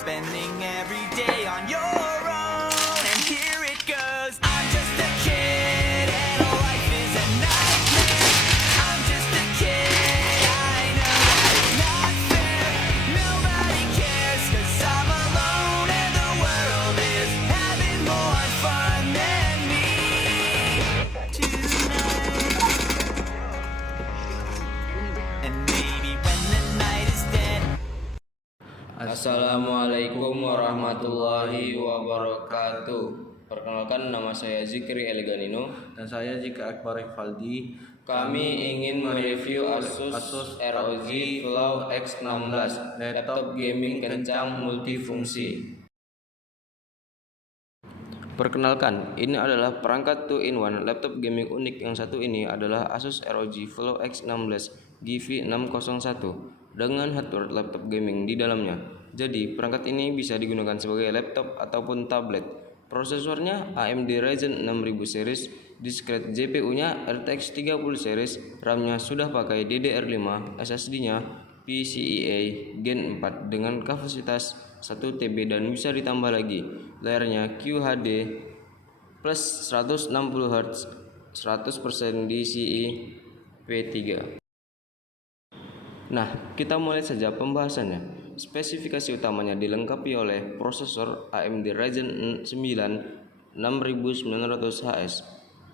spending every day on your own. And here it goes. I'm just a kid and life is a nightmare. I'm just a kid, I know that it's not fair. Nobody cares 'cause I'm alone and the world is having more fun than me tonight. And maybe when the night is dead. Assalamualaikum warahmatullahi wabarakatuh. Perkenalkan, nama saya Zikri Eleganino dan saya Zika Akbar Iqbaldi. Kami ingin mereview Asus ROG Flow X16 laptop gaming kencang multifungsi. Perkenalkan, ini adalah perangkat 2-in-1 laptop gaming unik. Yang satu ini adalah Asus ROG Flow X16 GV601 dengan hardware laptop gaming di dalamnya. Jadi, perangkat ini bisa digunakan sebagai laptop ataupun tablet. Prosesornya AMD Ryzen 6000 series, discrete GPU-nya RTX 30 series, RAM-nya sudah pakai DDR5, SSD-nya PCIe Gen 4 dengan kapasitas 1 TB dan bisa ditambah lagi. Layarnya QHD plus 160 Hz 100% DCI P3. Nah, kita mulai saja pembahasannya. Spesifikasi utamanya dilengkapi oleh prosesor AMD Ryzen 9 6900HS,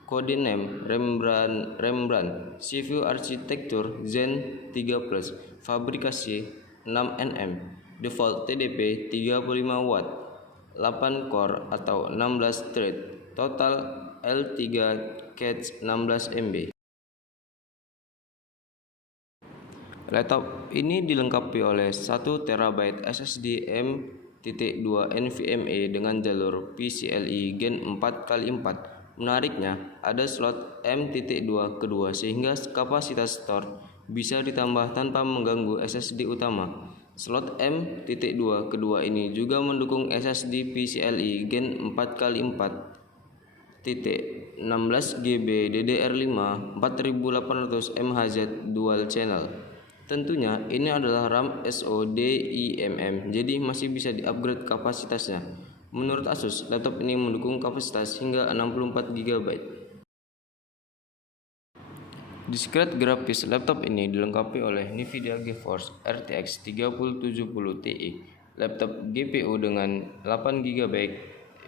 kode name Rembrandt, CPU arsitektur Zen 3 Plus, fabrikasi 6nm, default TDP 35 watt, 8 core atau 16 thread, total L3 cache 16 MB. Laptop ini dilengkapi oleh 1 TB SSD M.2 NVMe dengan jalur PCIe Gen 4x4. Menariknya, ada slot M.2 kedua sehingga kapasitas store bisa ditambah tanpa mengganggu SSD utama. Slot M.2 kedua ini juga mendukung SSD PCIe Gen 4x4 16GB DDR5 4800 MHz dual channel. Tentunya ini adalah RAM SODIMM, jadi masih bisa di-upgrade kapasitasnya. Menurut Asus, laptop ini mendukung kapasitas hingga 64 GB. Discrete grafis laptop ini dilengkapi oleh Nvidia GeForce RTX 3070 Ti. Laptop GPU dengan 8 GB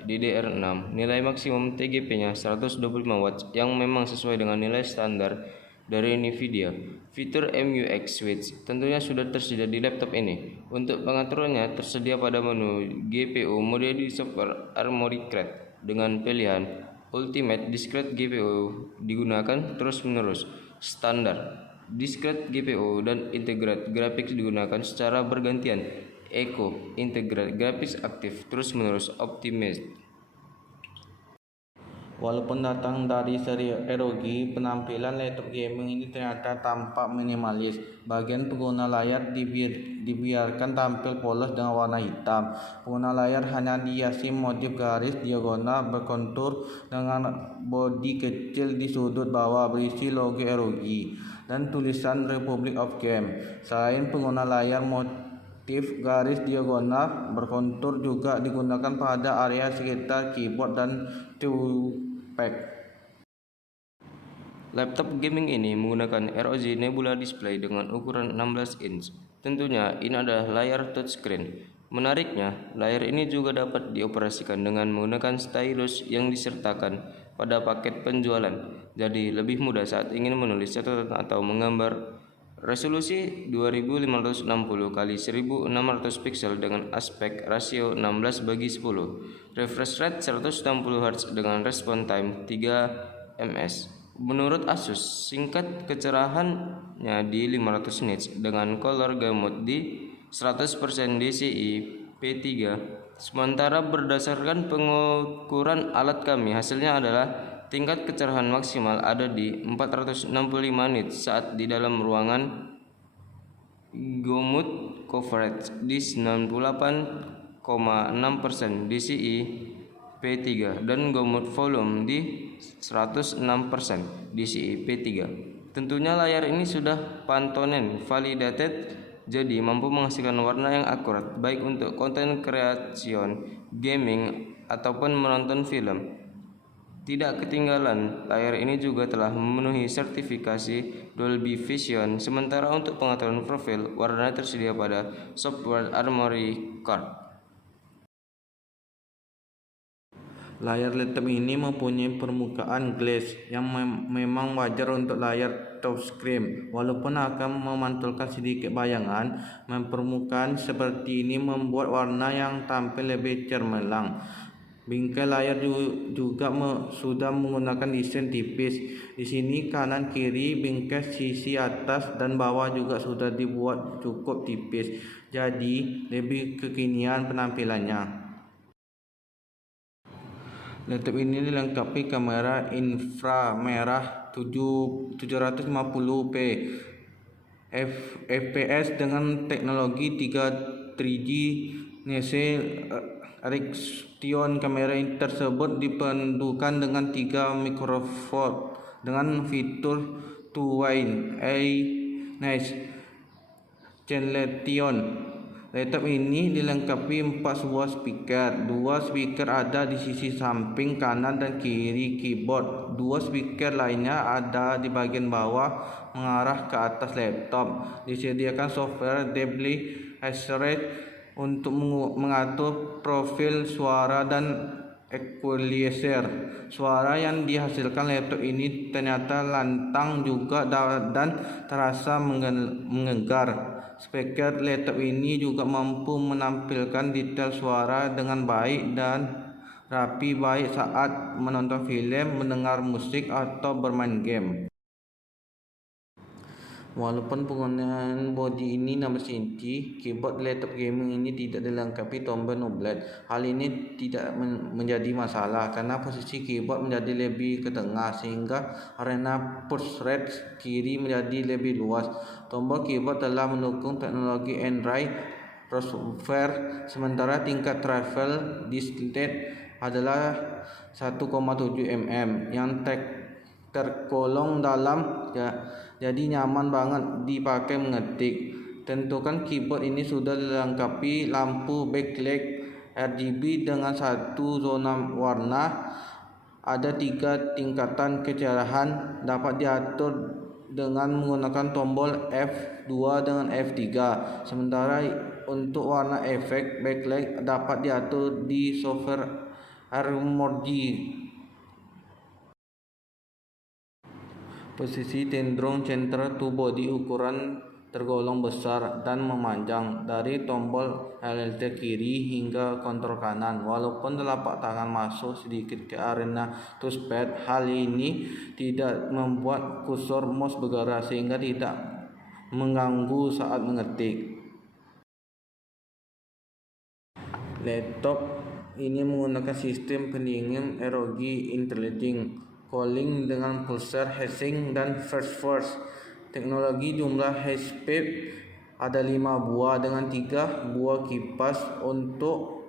DDR6, nilai maksimum TGP-nya 125 Watt yang memang sesuai dengan nilai standar dari Nvidia. Fitur MUX Switch tentunya sudah tersedia di laptop ini. Untuk pengaturannya tersedia pada menu GPU mode di software Armoury Crate dengan pilihan Ultimate. Discrete GPU digunakan terus-menerus, Standar, Discrete GPU dan Integrate Graphics digunakan secara bergantian, Eco, Integrate Graphics aktif terus-menerus, Optimized. Walaupun datang dari seri ROG, penampilan laptop gaming ini ternyata tampak minimalis. Bagian pengguna layar dibiarkan tampil polos dengan warna hitam. Pengguna layar hanya dihiasi motif garis diagonal berkontur dengan bodi kecil di sudut bawah berisi logo ROG dan tulisan Republic of Game. Selain pengguna layar, motif garis diagonal berkontur juga digunakan pada area sekitar keyboard dan touchpad. Laptop gaming ini menggunakan ROG Nebula Display dengan ukuran 16 inch. Tentunya ini adalah layar touchscreen. Menariknya, layar ini juga dapat dioperasikan dengan menggunakan stylus yang disertakan pada paket penjualan. Jadi lebih mudah saat ingin menulis catatan atau menggambar. Resolusi 2560x1600 pixel dengan aspek rasio 16:10. Refresh rate 160 Hz dengan response time 3 ms. Menurut Asus, tingkat kecerahannya di 500 nits dengan color gamut di 100% DCI P3. Sementara berdasarkan pengukuran alat kami, hasilnya adalah tingkat kecerahan maksimal ada di 465 nits saat di dalam ruangan, gamut coverage di 98,6% DCI P3 dan gamut volume di 106% DCI P3. Tentunya layar ini sudah Pantone validated jadi mampu menghasilkan warna yang akurat baik untuk konten kreation, gaming, ataupun menonton film. Tidak ketinggalan, layar ini juga telah memenuhi sertifikasi Dolby Vision. Sementara untuk pengaturan profil, warna tersedia pada software Armoury Card. Layar laptop ini mempunyai permukaan glass yang memang wajar untuk layar touchscreen. Walaupun akan memantulkan sedikit bayangan, permukaan seperti ini membuat warna yang tampil lebih cemerlang. Bingkai layar juga sudah menggunakan desain tipis. Di sini kanan kiri bingkai sisi atas dan bawah juga sudah dibuat cukup tipis. Jadi lebih kekinian penampilannya. Laptop ini dilengkapi kamera inframerah 750p fps dengan teknologi 3G Nese Reaction. Kamera tersebut dipadukan dengan 3 mikrofon dengan fitur two-way noise cancellation. Laptop ini dilengkapi 4 buah speaker. 2 speaker ada di sisi samping kanan dan kiri keyboard. 2 speaker lainnya ada di bagian bawah mengarah ke atas laptop. Disediakan software Dolby Atmos untuk mengatur profil suara dan equalizer. Suara yang dihasilkan laptop ini ternyata lantang juga dan terasa menggelegar. Speaker laptop ini juga mampu menampilkan detail suara dengan baik dan rapi baik saat menonton film, mendengar musik, atau bermain game. Walaupun penggunaan bodi ini 16 inci, keyboard laptop gaming ini tidak dilengkapi tombol numpad. Hal ini tidak menjadi masalah karena posisi keyboard menjadi lebih ke tengah sehingga arena push rate kiri menjadi lebih luas. Tombol keyboard telah mendukung teknologi Android software, sementara tingkat travel distance adalah 1,7 mm yang tergolong dalam, jadi nyaman banget dipakai mengetik. Tentukan keyboard ini sudah dilengkapi lampu backlight RGB dengan 1 zona warna. Ada 3 tingkatan kecerahan, dapat diatur dengan menggunakan tombol F2 dengan F3. Sementara untuk warna efek backlight dapat diatur di software Armoury. Posisi cenderung center to body ukuran tergolong besar dan memanjang dari tombol Alt kiri hingga kontrol kanan. Walaupun telapak tangan masuk sedikit ke arena touchpad, hal ini tidak membuat kursor mouse bergerak sehingga tidak mengganggu saat mengetik. Laptop ini menggunakan sistem pendingin ROG Intelligent Cooling dengan pulsar heatsink dan first. Teknologi jumlah heatspace ada 5 buah dengan 3 buah kipas. Untuk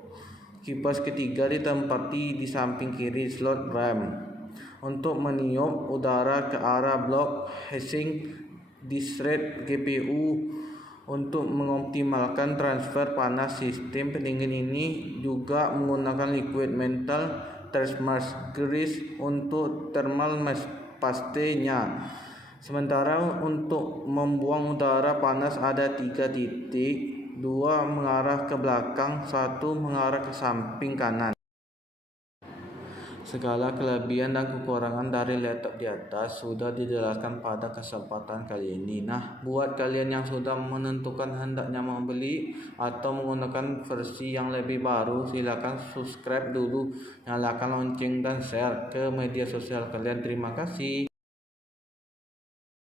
kipas ketiga ditempati di samping kiri slot RAM untuk meniup udara ke arah blok heatsink. Disret GPU untuk mengoptimalkan transfer panas. Sistem pendingin ini juga menggunakan liquid metal thermal grease untuk thermal paste-nya. Sementara untuk membuang udara panas ada 3 titik, 2 mengarah ke belakang, 1 mengarah ke samping kanan. Segala kelebihan dan kekurangan dari laptop di atas sudah dijelaskan pada kesempatan kali ini. Nah, buat kalian yang sudah menentukan hendaknya membeli atau menggunakan versi yang lebih baru, silakan subscribe dulu, nyalakan lonceng dan share ke media sosial kalian. Terima kasih.